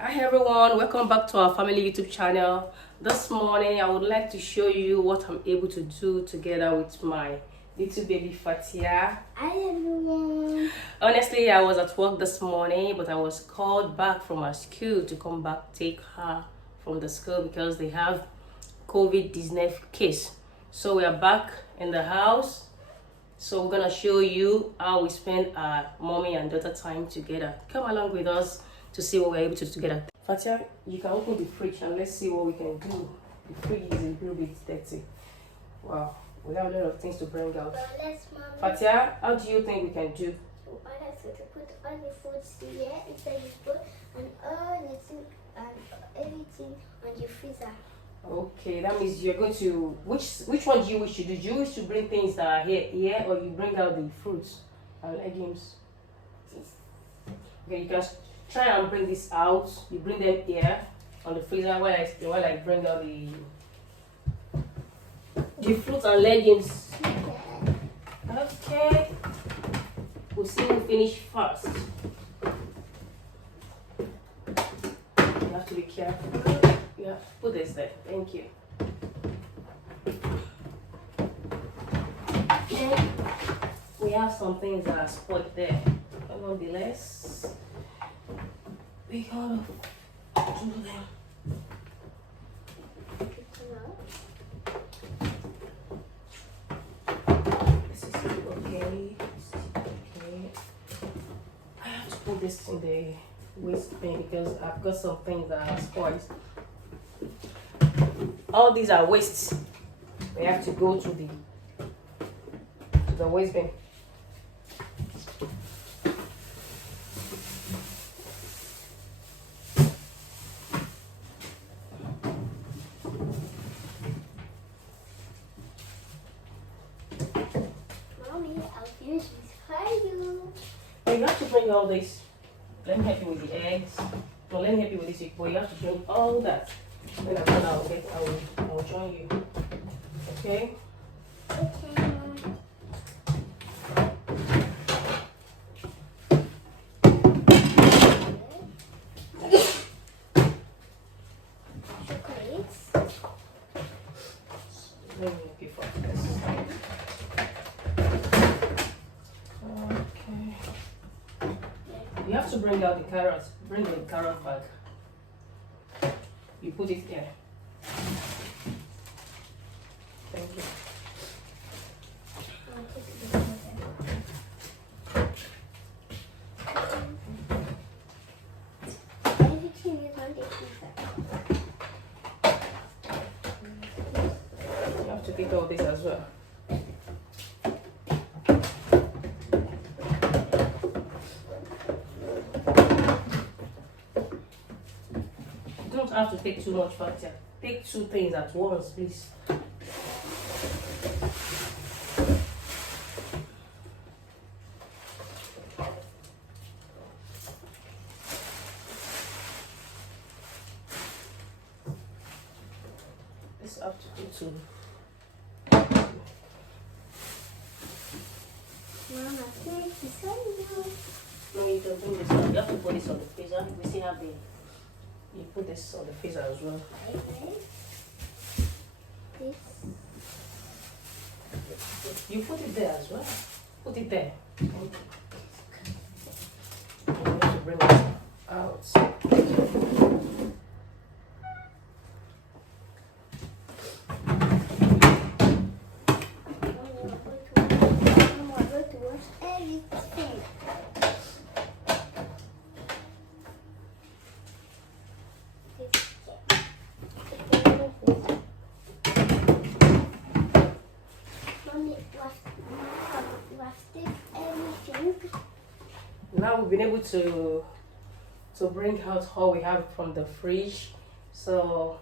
Hi everyone, welcome back to our family YouTube channel. This morning I would like to show you what I'm able to do together with my little baby Fathiah. Hi everyone. Honestly, I was at work this morning, but I was called back from our school to come back take her from the school because they have COVID-19 case. So we are back in the house. So we're gonna show you how we spend our mommy and daughter time together. Come along with us to see what we're able to do together. Fathiah, you can open the fridge and let's see what we can do. The fridge is a little bit dirty. Wow, we have a lot of things to bring out. Fathiah, how do you think we can do? What I said to put all the foods here inside the bowl and all the thing and everything on the freezer. Okay, that means you're going to which one do you wish to do? Do you wish to bring things that are here or you bring out the fruits and legumes? Okay, you can try and bring this out. You bring them here on the freezer while I bring out the fruits and legumes. Okay. We'll see who finish first. You have to be careful. Yeah, put this there. Thank you. Then we have some things that are spoiled there. But nonetheless, we gotta do them. This is okay. This is okay. I have to put this in the waste bin because I've got some things that are spoiled. All these are wastes. They have to go to the waste bin. Mommy, I'll finish this for you. You have to bring all this. Let me help you with the eggs. No, let me help you with this. But you have to bring all that. When I'm done, I will join you. Okay? Okay, Mom. Chocolates. Let me help you for this. Okay. You have to bring out the carrots. Bring the carrot bag. You put it here. Thank you. I'll take the everything is on the freezer. You have to take all this as well. You don't have to take too much, Fathiah. Take two things at once, please. This have to do too. Mama, thank you so much. No, you can bring this on. You have to put this on the freezer. We still have the. You put this on the freezer as well. Okay. This. You put it there as well. Put it there. You need to bring it out. Everything. Mommy, everything. Now we've been able to bring out all we have from the fridge. So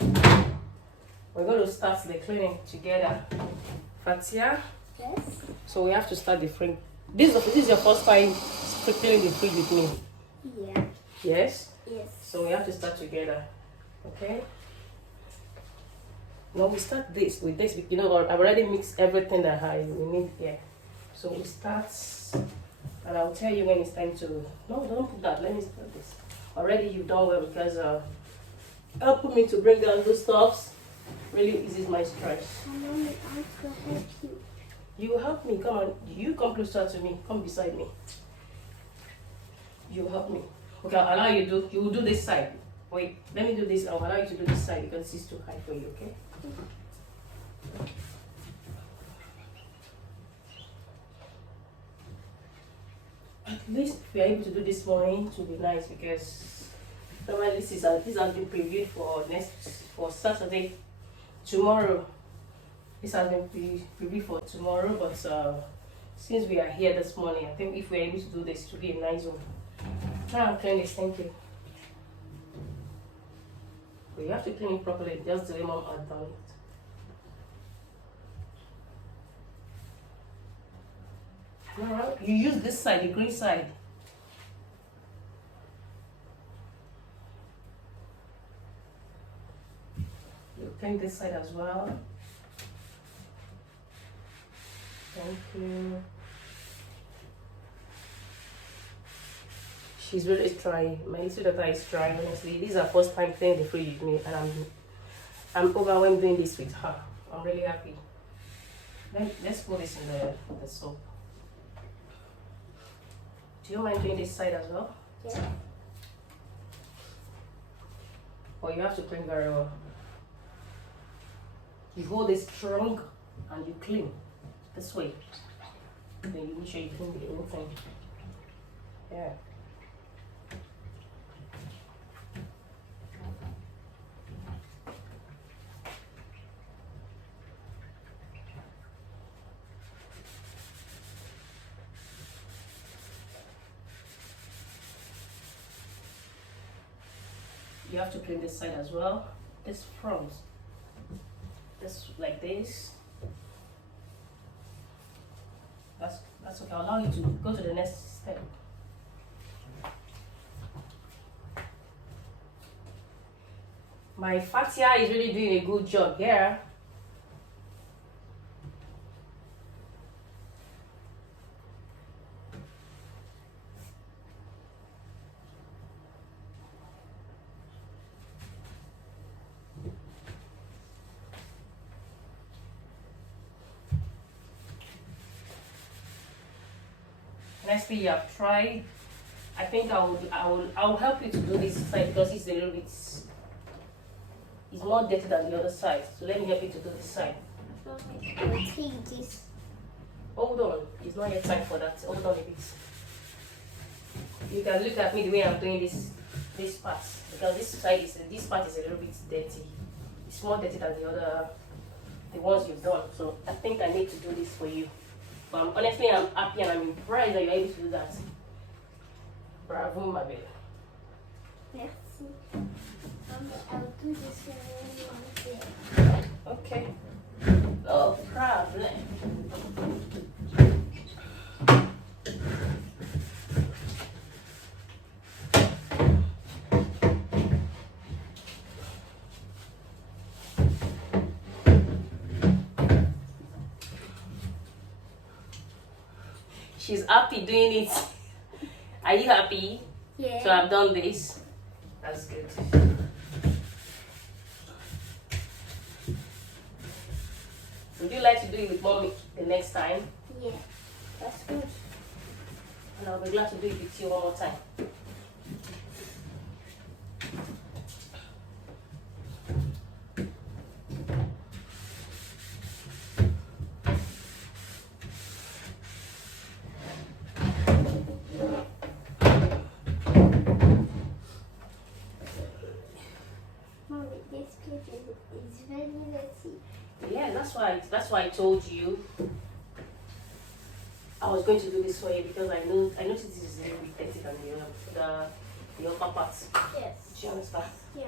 we're going to start the cleaning together. Fathiah. Yes. So we have to start the fridge. This is your first time cleaning the fridge with me. Yeah. Yes. Yes. So we have to start together. Okay. Now we start this with this. You know, I've already mixed everything that we need here. So we start And I'll tell you when it's time to. No, don't put that. Let me put this. Already you've done well because helping me to bring down those stuffs really eases my stress. Mommy, I want to help you. You will help me. Come on. You come closer to me. Come beside me. You help me. Okay, I'll allow you to do. You will do this side. Wait, let me do this. I'll allow you to do this side because it's too high for you. Okay. At least if we are able to do this morning, it will be nice because normally this has been previewed for Saturday. Tomorrow, this has been previewed for tomorrow, but since we are here this morning, I think if we are able to do this, it will be a nice one. Now clean this. Thank you. But you have to clean it properly, just the way Mom had done it. Alright, you use this side, the green side. You clean this side as well. Thank you. She's really trying. My little daughter is trying, honestly. This is her first time playing the fridge with me, and I'm overwhelmed doing this with her. I'm really happy. Let's put this in the soap. Do you mind doing this side as well? Yeah. Or you have to clean very well. You hold it strong and you clean this way. Then you make sure you clean the whole thing. Yeah. You have to clean this side as well. This front. This like this. That's okay. I'll allow you to go to the next step. My Fathiah is really doing a good job here. Next thing you have tried, I think I'll help you to do this side because it's a little bit, it's more dirty than the other side. So let me help you to do this side. Okay, take this. Hold on, it's not yet time for that. Hold on a bit. You can look at me the way I'm doing this part because this part is a little bit dirty. It's more dirty than the ones you've done. So I think I need to do this for you. But honestly, I'm happy and I'm impressed that you're able to do that. Bravo, my baby. Merci. I'll do this when you want it. Okay. No problem. She's happy doing it. Are you happy? Yeah. So I've done this. That's good. Would you like to do it with Mommy the next time? Yeah. That's good. And I'll be glad to do it with you one more time. Mommy, this kitchen is very messy. Yeah, that's why I told you I was going to do this for you because I noticed this is a little bit dirty than the upper part. Yes. Do you understand? Yeah.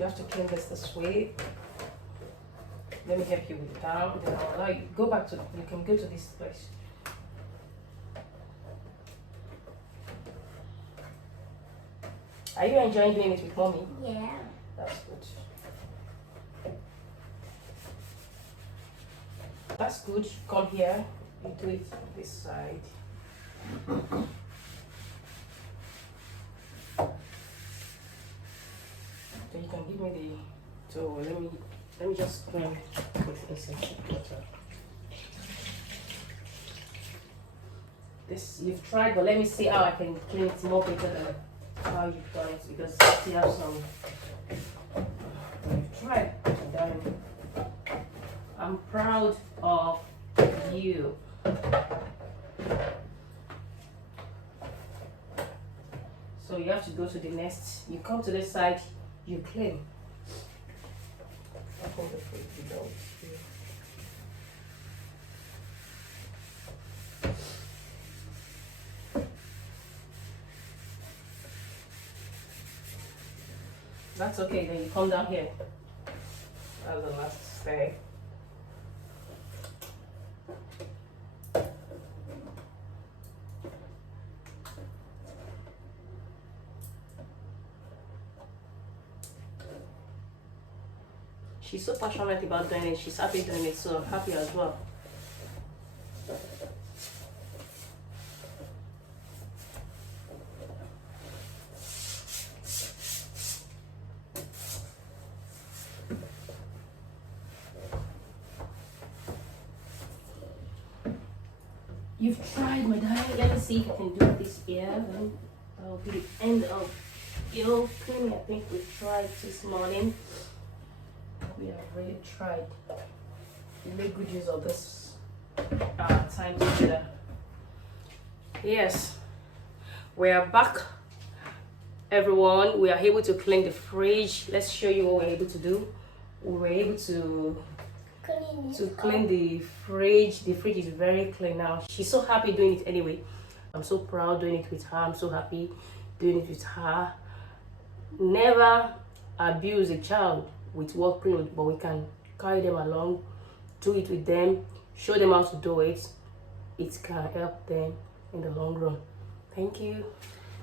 You have to clean this way. Let me help you with it down. Then I'll allow you go back to. You can go to this place. Are you enjoying doing it with mommy? Yeah. That's good. That's good. Come here. You do it this side. So you can give me the. So let me just put this in water. This you've tried, but let me see how I can clean it more better than how you've done it, because you have some. You've tried, and I'm proud of you. So you have to go to the next. You come to this side, you clean. Hold the fridge down. That's okay, then you come down here. That's the last step. She's so passionate about doing it. She's happy doing it, so I'm happy as well. You've tried, my darling. Let me see if you can do this here. Then that'll be the end of your cleaning. I think we tried this morning. We have really tried to make good use of this time together. Yes, we are back, everyone. We are able to clean the fridge. Let's show you what we're able to do. We were able to clean the fridge. The fridge is very clean now. She's so happy doing it anyway. I'm so proud doing it with her. I'm so happy doing it with her. Never abuse a child with workload, but we can carry them along, do it with them, show them how to do it. It can help them in the long run. Thank you.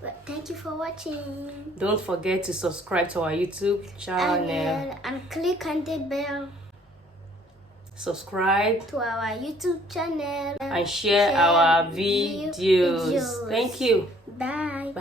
Well, thank you for watching. Don't forget to subscribe to our YouTube channel and click on the bell. Subscribe to our YouTube channel and share our videos. Thank you. Bye.